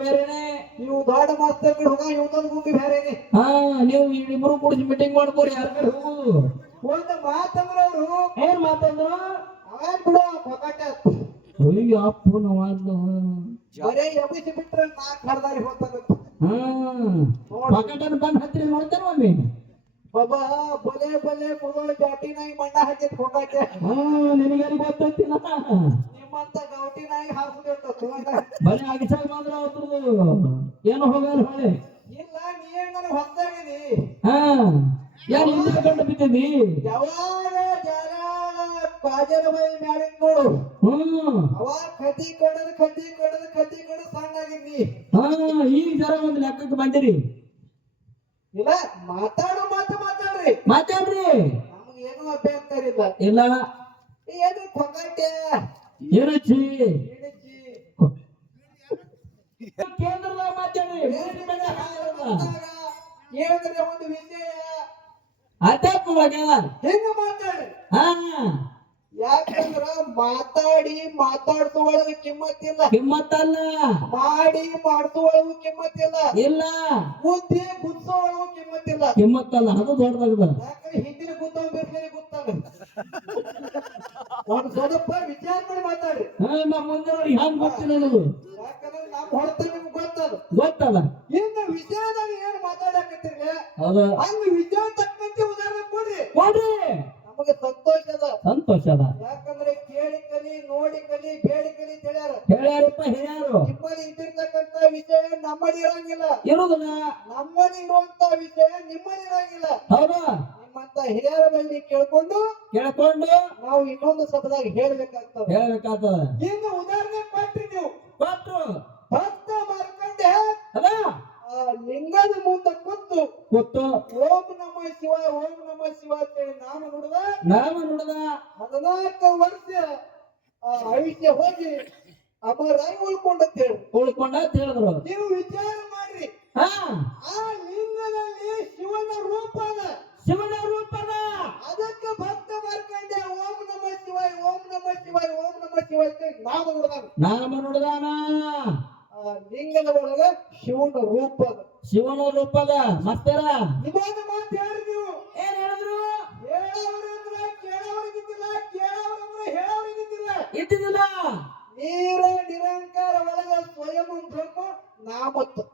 ಬೇರೆನೆ ನೀವು ದೊಡ್ಡ ಮಾಸ್ತರ್ ಕಡೆ ಹೋಗ ಇವತ್ತೊಂದು ಗುಂಡಿ ಬೇರೆನೆ. ನೀವು ಇಬ್ರು ಕೂಡಿಸಿ ಮೀಟಿಂಗ್ ಮಾಡ್ಕೋರಿ ಯಾರ ಕಡೆ ಹೋಗುದು. ಒಂದು ಮಾತಂದ್ರ ಅವರು ಏನ್ ಮಾತಂದ್ರು ಅವೇನ್ ಬಿಡು ಬಕಾಟ ಅಯ್ಯೋ ಅಪ್ಪು ನಾವಾದ್ಲು ಬರೇ ಎಬ್ಬಿಸಿ ಬಿಟ್ರೆ 4 ಹರ್ದಾರಿ ಹೋಗ್ತದಂತ. ಬಕಾಟನ ಬಂದ್ ಹತ್ತಿರ ನೋಡ್ತೇನೆ ಒಮ್ಮೆ. ಬಾಬಾ ಬಲೆ ಬಲೆ ಮುಗಳು ಜಾಟಿ ನಾಯಿ ಮಣ್ಣ ಹಾಕಿದ್ ಹೋಗಾಟೆ. ನಿನಗೇನು ಗೊತ್ತಿಲ್ಲ ನಿಮ್ಮಂತ ಗೌಟಿ ನಾಯಿ ಹಾಕುದಿರ್ತ ಬಲೆ ಅಗಿಸಾಗ ಮಾತ್ರ ಅವ್ರದ್ದು ಏನು ಹೋಗಾರ ಹೊಳೆ ಇಲ್ಲ. ನೀ ಏನಾರ ಹೊತ್ತಾಗಿದಿ ಯಾರು ಹಿಂದೆ ಕಂಡು ಬಿಟ್ಟಿದ್ದಿ ಯಾವಾಗ ಜನ ಬಾಜರ ಮೈ ಮ್ಯಾಲಿನ ನೋಡು. ಅವಾಗ ಕತಿ ಕಡದು ಸಣ್ಣಾಗಿದ್ನಿ. ಈಗ ಜರ ಒಂದು ಲೆಕ್ಕಕ್ಕೆ ಬಂದಿರಿ. ಇಲ್ಲ ಮಾತಾಡು ಮಾತಾಡ್ರಿ ಮಾತಾಡ್ರಿ. ನಮ್ಗೆ ಏನು ಅಭ್ಯಂತರ ಇಲ್ಲ. ಇಲ್ಲ ಏನು ಕೊಕಾಟೆ ಏನಚ್ಚಿ ಕೇಂದ್ರದಾಗ ಮಾತಾಡ್ರಿ. ಹೇಳಿದ್ರೆ ಒಂದು ವಿಷಯ ಅಧ್ಯಾತ್ಮವಾಗ ಹೆಂಗ ಮಾತಾಡ್ರಿ. ಯಾಕಂದ್ರ ಮಾತಾಡ್ಸೋಳಗ ಕಿಮ್ಮತ್ತಿಲ್ಲ. ಕಿಮ್ಮತ್ತಲ್ಲ ಮಾಡಿ ಮಾಡ್ಸೋಳಗೂ ಕಿಮ್ಮತ್ತಿಲ್ಲ. ಇಲ್ಲ ಬುದ್ಧಿ ಗುಡ್ಸೋಳಗೂ ಕಿಮ್ಮತ್ತಿಲ್ಲ. ಕಿಮ್ಮತ್ತಲ್ಲ ಅದು ದೊಡ್ಡದಾಗದ. ಯಾಕಂದ್ರೆ ಹಿಂದಿನ ಗುತ್ತವ್ ಬೇರೆ ಗೊತ್ತಾಗ ಒಂದ್ ಸ್ವಲ್ಪ ವಿಚಾರ ಮಾಡಿ ಮಾತಾಡ್ರಿ. ಮುಂದೆ ನೋಡಿ ಹ್ಯಾಂಗ ಗೊತ್ತಿಲ್ಲ ನನಗೂ. ಯಾಕಂದ್ರೆ ನಮ್ ಹೊರತ ನಿಮ್ಗೆ ಗೊತ್ತಲ್ಲ ಇನ್ನು ವಿಷಯದಾಗ ಏನ್ ಮಾತಾಡಕತ್ತೀರಿ ಹೌದು ಹಂಗ ವಿಷಯ ತಕ್ಕಂತೆ ಉದಾಹರಣೆ ಕೊಡ್ರಿ. ನಮಗೆ ಸಂತೋಷ ಅದ. ಯಾಕಂದ್ರೆ ಕೇಳಿ ಕಲಿ ನೋಡಿ ಕಲಿ ಬೇಡಿ ಕಲಿ ಹೇಳ್ಯಾರಪ್ಪ ಹೇಳ್ಯಾರು. ನಿಮ್ಮಲ್ಲಿ ಇದ್ದಿರ್ತಕ್ಕಂತ ವಿಷಯ ನಮ್ಮಲ್ಲಿ ಇರಂಗಿಲ್ಲ. ಇರುದಿಲ್ಲ. ನಮ್ಮಲ್ಲಿ ಇರುವಂತ ವಿಷಯ ನಿಮ್ಮಲ್ಲಿ ಇರಂಗಿಲ್ಲ. ಹೌದಾ ನಿಮ್ಮಂತ ಹಿರಿಯರ ಬಳಿ ಕೇಳ್ಕೊಂಡು ನಾವು ಇನ್ನೊಂದು ಸಭದಾಗ ಹೇಳ್ಬೇಕಾಗ್ತದ. ಇನ್ನು ಉದಾಹರಣೆ ಕೊಟ್ರಿ ನೀವು ಭಕ್ತ ಮಾರ್ಕಂಡೆ ಲಿಂಗದ ಮುಂದೆ ಕೂತು ಓಂ ನಮ ಶಿವಾಯ ಅಂತೇಳಿ ನಾಮ ನುಡಿದ 14 ವರ್ಷ ಆಯುಷ್ಯ ಹೋಗಿ ಅಮರಾಯಿ ಉಳ್ಕೊಂಡ ಹೇಳಿದ್ರು. ನೀವು ವಿಚಾರ ಮಾಡ್ರಿ. ಆ ಲಿಂಗದಲ್ಲಿ ಶಿವನ ರೂಪ ಅದ. ಅದಕ್ಕೆ ಭಕ್ತ ಮಾರ್ಕಂಡೆ ಓಂ ನಮ ಶಿವಾಯ ನಾಮ ನುಡಿದಾನ. ಲಿಂಗದ ಒಳಗ ಶಿವನ ರೂಪದ ಮತ್ತರ ಇನ್ನೊಂದು ಮಾತು ಹೇಳ್ರಿ. ನೀವು ಏನ್ ಹೇಳಿದ್ರು? ಹೇಳೋರಿದ್ರೆ ಹೇಳೋರಿಗಿದ್ದಿಲ್ಲ ಇದ್ದಿದ್ದಿಲ್ಲ. ನೀರ ನಿರಂಕಾರ ಒಳಗ ಸ್ವಯಂ ಬ್ರಹ್ಮ ನಾಮತ್ತು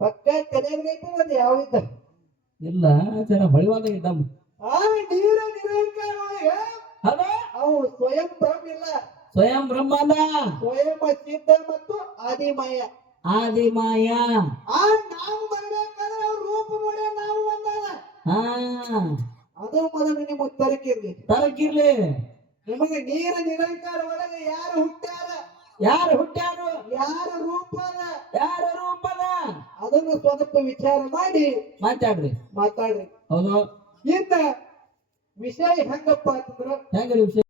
ಪಕ್ಕ ತಲೆಗೈತಿ ಒಂದು ಯಾವಿದ್ದ ಇಲ್ಲ ಜನ ಹೊಳಿವಾದ ಇದ್ದಮ್ಮ. ನೀರ ನಿರಂಕಾರ ಒಳಗ ಅದ ಅವು ಸ್ವಯಂ ಬ್ರಹ್ಮ ಇಲ್ಲ. ಸ್ವಯಂ ಬ್ರಹ್ಮ ಅಲ್ಲ. ಸ್ವಯಂ ಸಿದ್ಧ ಮತ್ತು ಆದಿಮಾಯ. ನಾವು ಬರ್ಬೇಕಾದ್ರೆ ಅವ್ರ ರೂಪ ನೋಡಿ ನಾವು ಒಂದಾದ. ಅದು ಮೊದಲು ನಿಮಗೆ ತರಕಿರ್ಲಿ. ನಿಮಗೆ ನೀರ ನಿರಂಕಾರ ಒಳಗೆ ಯಾರು ಹುಟ್ಟ್ಯಾರು ಯಾರ ರೂಪದ ಅದನ್ನು ಸ್ವಲ್ಪ ವಿಚಾರ ಮಾಡಿ ಮಾತಾಡ್ರಿ. ಹೌದು ಇನ್ನ ವಿಷಯ ಹೆಂಗಪ್ಪ ಅಂತಂದ್ರ ಹೆಂಗ್ರಿ ವಿಷಯ